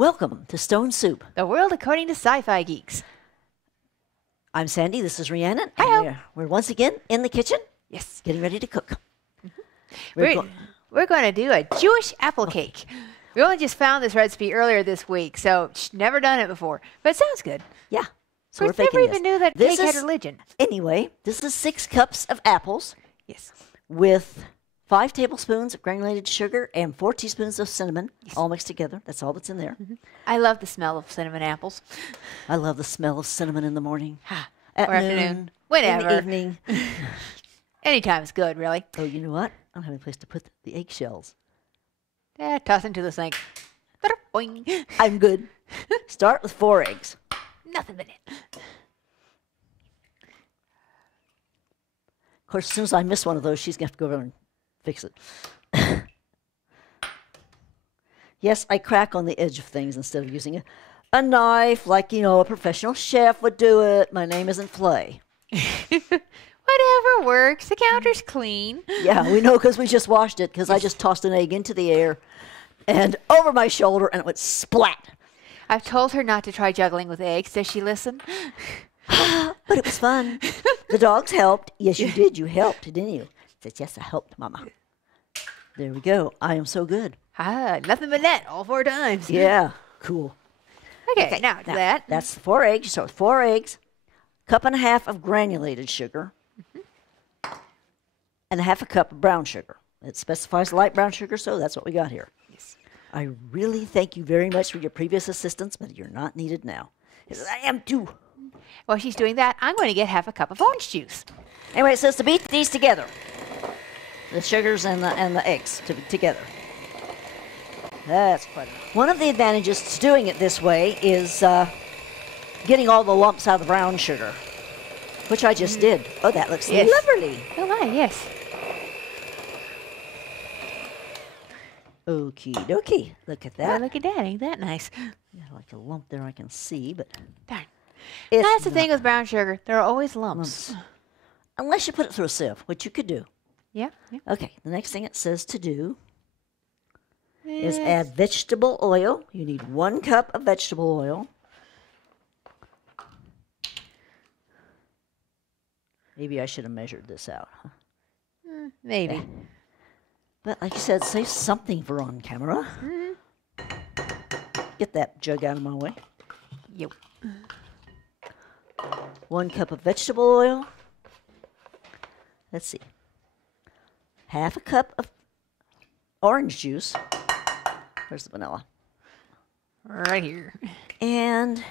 Welcome to Stone Soup. The world according to sci-fi geeks. I'm Sandy. This is Rhiannon. Hi-ho. And we're once again in the kitchen. Yes. Getting ready to cook. We're going to do a Jewish apple cake. We only just found this recipe earlier this week, so never done it before. But it sounds good. Yeah. So We we're baking never this. even knew that This cake had is- religion. Anyway, this is 6 cups of apples Yes. with 5 tablespoons of granulated sugar and 4 teaspoons of cinnamon, all mixed together. That's all that's in there. I love the smell of cinnamon apples. I love the smell of cinnamon in the morning. At Or afternoon. noon, Whenever. in the evening. Anytime's good, really. Oh, you know what? I don't have any place to put the eggshells. Toss into the sink. Boing. I'm good. Start with 4 eggs. Nothing but it. Of course, as soon as I miss one of those, she's going to have to go over and fix it. Yes, I crack on the edge of things instead of using a knife like, a professional chef would do it. My name isn't Flay. Whatever works. The counter's clean. Yeah, we know because we just washed it because I just tossed an egg into the air and over my shoulder and it went splat. I've told her not to try juggling with eggs. Does she listen? But it was fun. The dogs helped. Yes, you did. You helped, didn't you? Said, yes, I helped, Mama. There we go. I am so good. Nothing but net all 4 times. Yeah, cool. Okay, now that. That's the 4 eggs. You start with 4 eggs, 1.5 cups of granulated sugar, and 1/2 cup of brown sugar. It specifies light brown sugar, so that's what we got here. Yes. I really thank you very much for your previous assistance, but you're not needed now. Yes, I am too. While she's doing that, I'm going to get 1/2 cup of orange juice. Anyway, it says to beat these together. The sugars and the eggs together. That's quite enough. One of the advantages to doing it this way is getting all the lumps out of the brown sugar, which I just did. Oh, that looks Yes. lovely. Oh my, yes. Okie dokie. Look at Well, that. look at that. Ain't that nice? Yeah, like a lump there I can see, but Darn. it's That's the not thing with brown sugar. There are always lumps. lumps. Unless you put it through a sieve, which you could do. Yeah. Okay, the next thing it says to do is add vegetable oil. You need 1 cup of vegetable oil. Maybe I should have measured this out. Huh? Maybe. But like you said, save something for on camera. Get that jug out of my way. Yep. 1 cup of vegetable oil. Let's see. 1/2 cup of orange juice. Where's the vanilla? Right here. And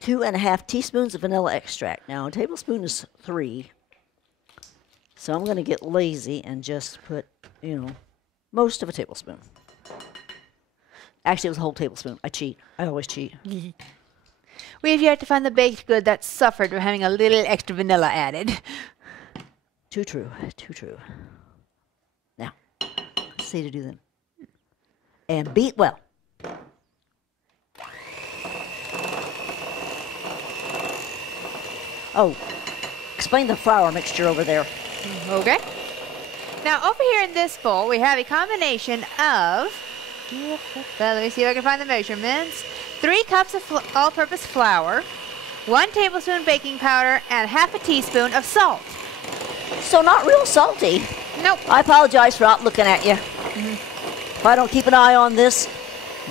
2.5 teaspoons of vanilla extract. Now, a tablespoon is 3. So I'm going to get lazy and just put, most of a tablespoon. Actually, it was a whole tablespoon. I cheat. I always cheat. We have yet to find the baked good that suffered from having a little extra vanilla added. Too true. Too true. Now, let's see to do them. And beat well. Oh, explain the flour mixture over there. Okay. Now, over here in this bowl, we have a combination of, let me see if I can find the measurements, 3 cups of all-purpose flour, 1 tablespoon baking powder, and 1/2 teaspoon of salt. So not real salty. Nope. I apologize for not looking at you. If I don't keep an eye on this,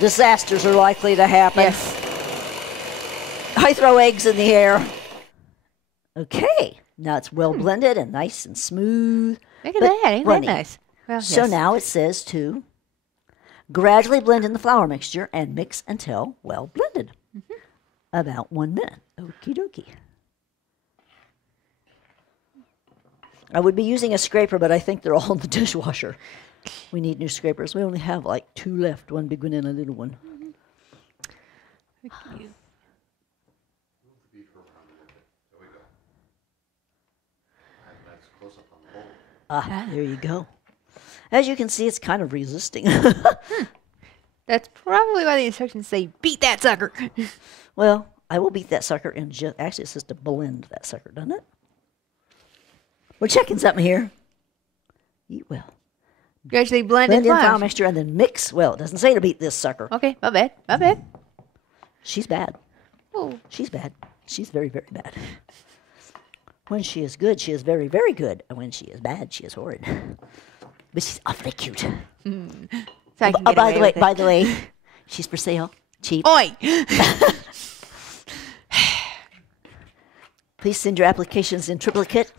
disasters are likely to happen. Yes. I throw eggs in the air. Okay. Now it's well blended and nice and smooth. Look at but that. Ain't runny. that nice? Well, So yes. now it says to gradually blend in the flour mixture and mix until well blended. About 1 minute. Okie dokie. I would be using a scraper, but I think they're all in the dishwasher. We need new scrapers. We only have like 2 left, 1 big one and a little one. There you go. As you can see, it's kind of resisting. That's probably why the instructions say, beat that sucker. Well, I will beat that sucker in just... Actually, it says to blend that sucker, doesn't it? We're checking something here. Eat well. You actually blend Blend in in flour flour. mixture and then mix. Well, it doesn't say to beat this sucker. Okay, my bad. My bad. She's bad. Oh. She's bad. She's very, very bad. When she is good, she is very, very good. And when she is bad, she is horrid. But she's awfully cute. So I can get by away the way, with it. by the way, she's for sale. Cheap. Oi! Please send your applications in triplicate.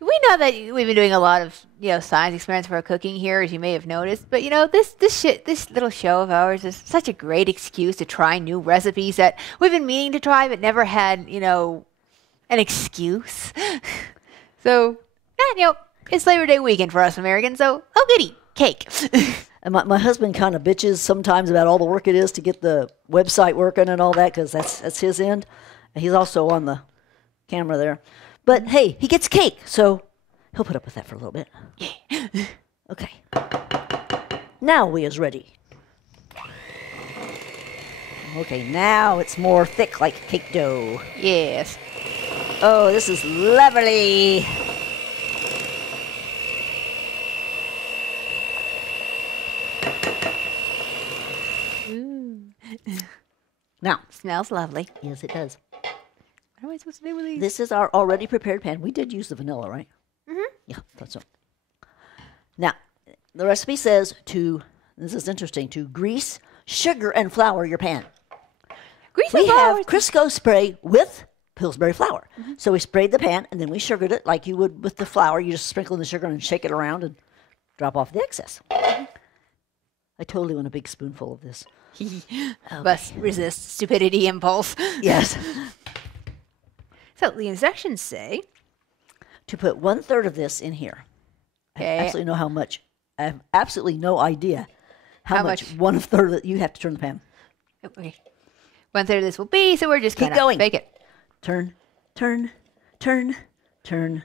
We know that we've been doing a lot of, science experiments for our cooking here, as you may have noticed. But this little show of ours is such a great excuse to try new recipes that we've been meaning to try, but never had, an excuse. So, it's Labor Day weekend for us Americans. So, oh goody, cake. And my husband kind of bitches sometimes about all the work it is to get the website working and all that, because that's his end. And he's also on the camera there. But hey, he gets cake, so he'll put up with that for a little bit. Yeah. Okay. Now we is ready. Okay, now it's more thick like cake dough. Yes. Oh, this is lovely. Now, Smells lovely. yes, it does. What am I supposed to do with these? This is our already prepared pan. We did use the vanilla, right? Mm-hmm. Yeah, thought so. Now, the recipe says this is interesting, to grease, sugar, and flour your pan. Grease We and flour. have Crisco spray with Pillsbury flour. So we sprayed the pan, and then we sugared it like you would with the flour. You just sprinkle in the sugar and shake it around and drop off the excess. I totally want a big spoonful of this. Must resist stupidity impulse. Yes. So the instructions say, To put 1/3 of this in here. I Okay. absolutely know how much. I have absolutely no idea how much much? 1/3 that you have to turn the pan. okay, 1/3 of this will be, so we're just Keep gonna going. bake it. Turn, turn, turn, turn,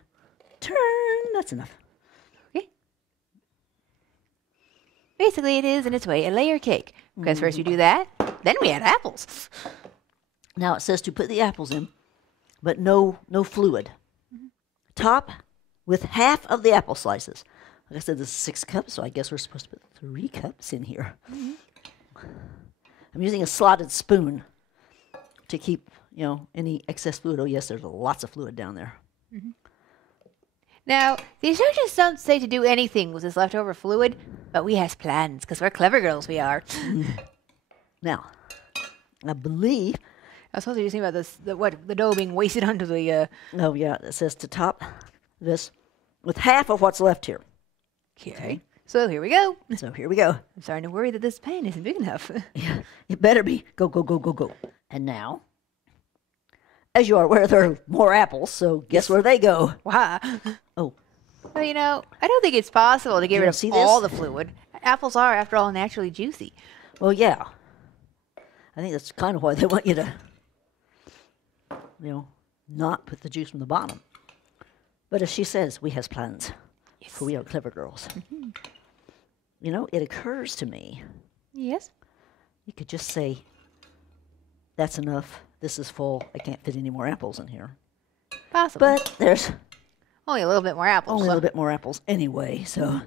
turn. That's enough. Okay. Basically, it is in its way a layer cake. Because first you do that, then we add apples. Now it says to put the apples in, but no fluid. Top with half of the apple slices. Like I said, this is 6 cups, so I guess we're supposed to put 3 cups in here. I'm using a slotted spoon to keep, any excess fluid. Oh yes, there's lots of fluid down there. Now, the instructions don't say to do anything with this leftover fluid, but we has plans, because we're clever girls, we are. Now, I believe. I was supposed to do something about the dough being wasted onto the, Oh yeah, it says to top this with half of what's left here. Okay. So here we go. So here we go. I'm starting to worry that this pan isn't big enough. Yeah, it better be. Go, go, go, go, go. And now, as you are aware, there are more apples, so guess where they go? Wow. Oh, Well, I don't think it's possible to get You rid don't of see all this? the fluid. Apples are, after all, naturally juicy. well, yeah. I think that's kind of why they want you to, not put the juice from the bottom. But as she says, we has plans. Yes. For we are clever girls. It occurs to me, Yes. you could just say, that's enough. This is full. I can't fit any more apples in here. Possible. But there's Only a little bit more apples. only a so- little bit more apples anyway, so.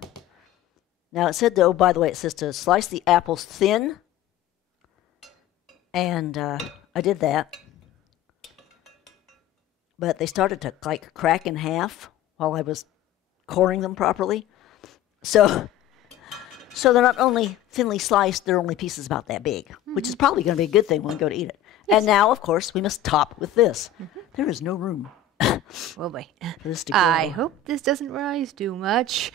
Now it said, though, by the way, it says to slice the apples thin. And I did that. But they started to, crack in half while I was coring them properly. So they're not only thinly sliced, they're only pieces about that big, which is probably going to be a good thing when we go to eat it. And now, of course, we must top with this. There is no room Oh, boy. for this to go. I hope this doesn't rise too much.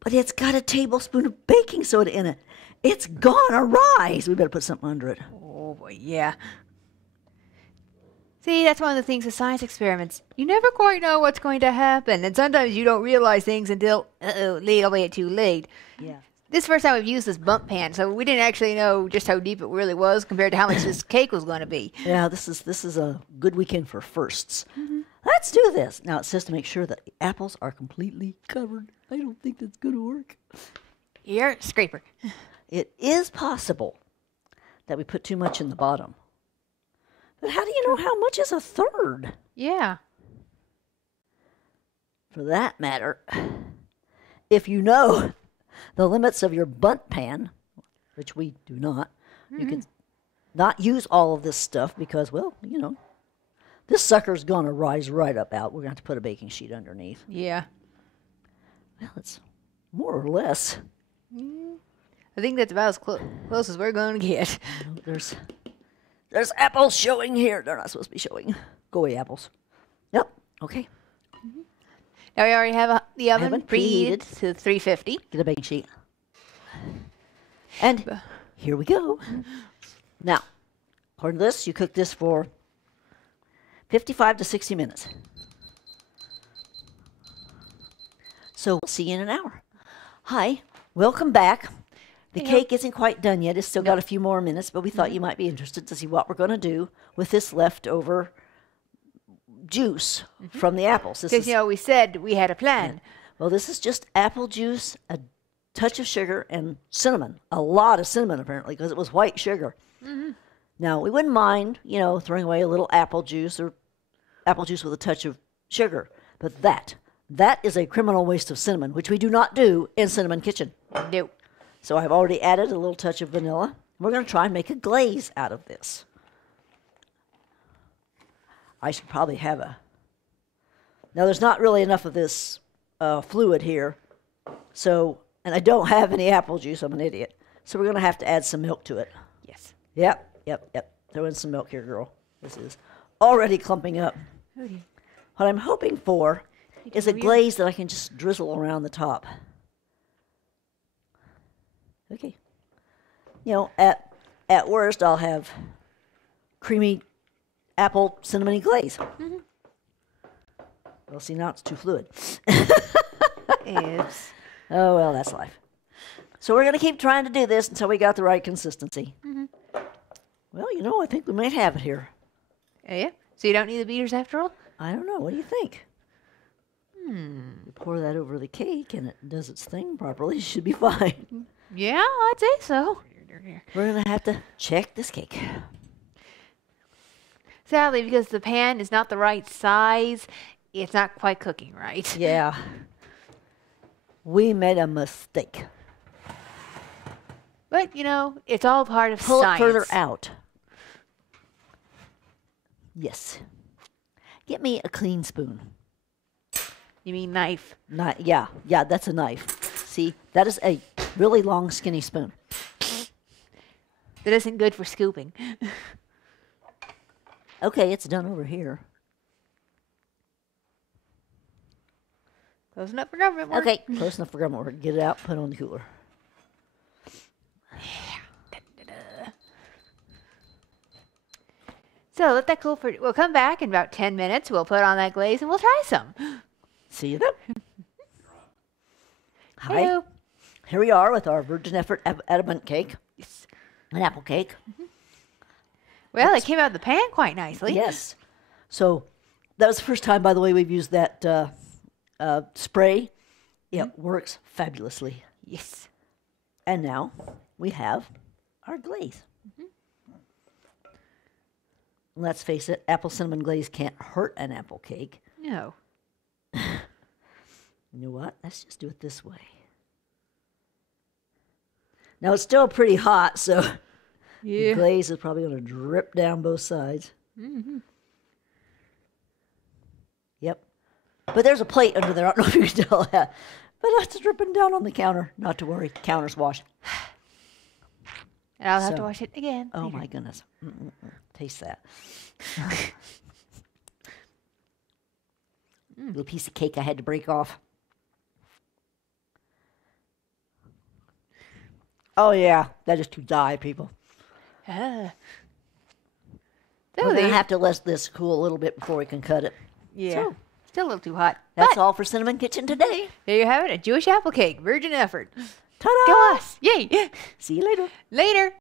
But it's got a tablespoon of baking soda in it. It's gonna rise. We better put something under it. Oh, boy, yeah. See, that's one of the things with science experiments. You never quite know what's going to happen, and sometimes you don't realize things until, way too late. Yeah. This is the first time we've used this bump pan, so we didn't actually know just how deep it really was compared to how much this cake was going to be. Yeah, this is a good weekend for firsts. Let's do this. Now it says to make sure that the apples are completely covered. I don't think that's going to work. Here, scraper. It is possible that we put too much in the bottom. But how do you know how much is 1/3? Yeah. for that matter, if you know the limits of your bundt pan, which we do not, you can not use all of this stuff because, well, you know, this sucker's going to rise right up out. We're going to have to put a baking sheet underneath. Yeah. Well, it's more or less. I think that's about as close as we're going to get. There's apples showing here. They're not supposed to be showing. Go away, apples. Yep. Okay. Now we already have the oven Oven preheated preheated. to 350. Get a baking sheet. And here we go. Now, according to this, you cook this for 55 to 60 minutes. So we'll see you in an hour. Hi, welcome back. The cake isn't quite done yet. It's still got a few more minutes, but we thought you might be interested to see what we're going to do with this leftover juice from the apples. Because, you know, we said we had a plan. Well, this is just apple juice, a touch of sugar, and cinnamon. A lot of cinnamon, apparently, because it was white sugar. Now, we wouldn't mind, you know, throwing away a little apple juice or apple juice with a touch of sugar. But that is a criminal waste of cinnamon, which we do not do in Cinnamon Kitchen. No. So I've already added a little touch of vanilla. We're going to try and make a glaze out of this. I should probably have a... Now, there's not really enough of this fluid here. So, and I don't have any apple juice. I'm an idiot. So we're going to have to add some milk to it. Yes. Yep. Throw in some milk here, girl. This is already clumping up. Okay. What I'm hoping for is a glaze that I can just drizzle around the top. Okay. You know, at worst, I'll have creamy apple cinnamony glaze. Well, see, now it's too fluid. Oops. Oh, well, that's life. So we're going to keep trying to do this until we got the right consistency. Well, you know, I think we might have it here. Yeah? So you don't need the beaters after all? I don't know. What do you think? You pour that over the cake and it does its thing properly. It should be fine. Yeah, I'd say so. We're going to have to check this cake. Sadly, because the pan is not the right size, it's not quite cooking right. Yeah. We made a mistake. But, you know, it's all part of Pull science. it further out. Yes. Get me a clean spoon. You mean knife? Yeah, that's a knife. See, that is a really long, skinny spoon. That isn't good for scooping. Okay, it's done over here. Close enough for government work. Okay, close enough for government work. Get it out, put it on the cooler. So let that cool for... We'll come back in about 10 minutes. We'll put on that glaze and we'll try some. See you then. Hi. Hello. Here we are with our virgin effort adamant cake. Yes. An apple cake. Well, it came out of the pan quite nicely. Yes. So that was the first time, by the way, we've used that spray. It works fabulously. Yes. And now we have our glaze. Let's face it, apple cinnamon glaze can't hurt an apple cake. No. You know what? Let's just do it this way. Now it's still pretty hot, so the glaze is probably going to drip down both sides. Yep. But there's a plate under there. I don't know if you can tell that. But that's dripping down on the counter. Not to worry. Counter's washed. And I'll have to So- wash it again. Oh, later. my goodness. Taste that. Little piece of cake I had to break off. Oh, yeah. That is to die, people. Ah. We're So going to there- have to let this cool a little bit before we can cut it. Yeah. So, Still a little too hot. that's But all for Cinnamon Kitchen today. there you have it. A Jewish apple cake. Virgin effort. Ta-da! Go us. Yay. See you later. Later.